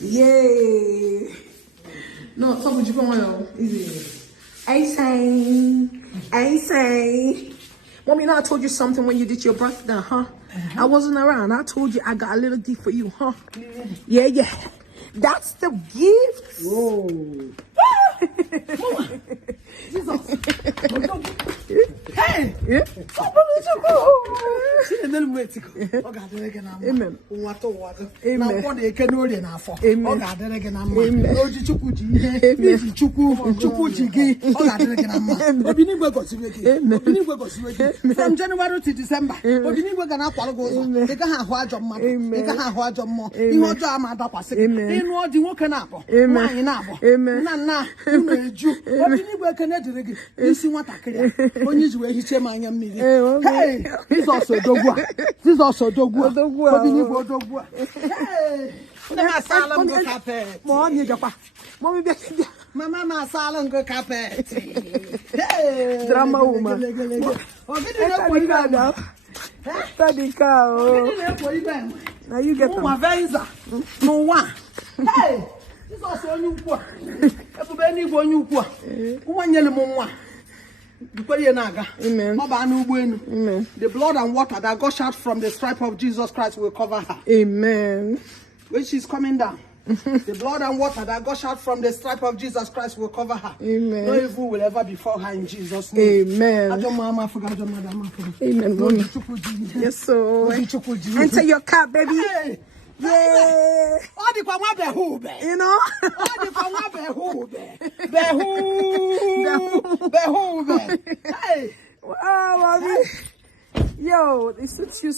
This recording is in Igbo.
Yay. No, so would you go on? I say. Mommy, I told you something when you did your birthday, huh? I wasn't around. I told you I got a little gift for you, huh? Yeah. That's the gift. Whoa. Hey! Yeah. Amen. From January to December, hey, this also dogwa. This also dogwa. Hey, Mama carpet. Mama salon carpet. Hey, drama woman. Now you get my venza. No one. Hey, this also a new one. Everybody new one. One yellow one. Amen. Amen. The blood and water that gushed out from the stripe of Jesus Christ will cover her. Amen. When she's coming down, the blood and water that gushed out from the stripe of Jesus Christ will cover her. Amen. No evil will ever befall her in Jesus' name. Amen. Amen. Yes, so enter your car, baby. Hey. Yeah. You know? Hey. Wow, mommy. Yo, they suit you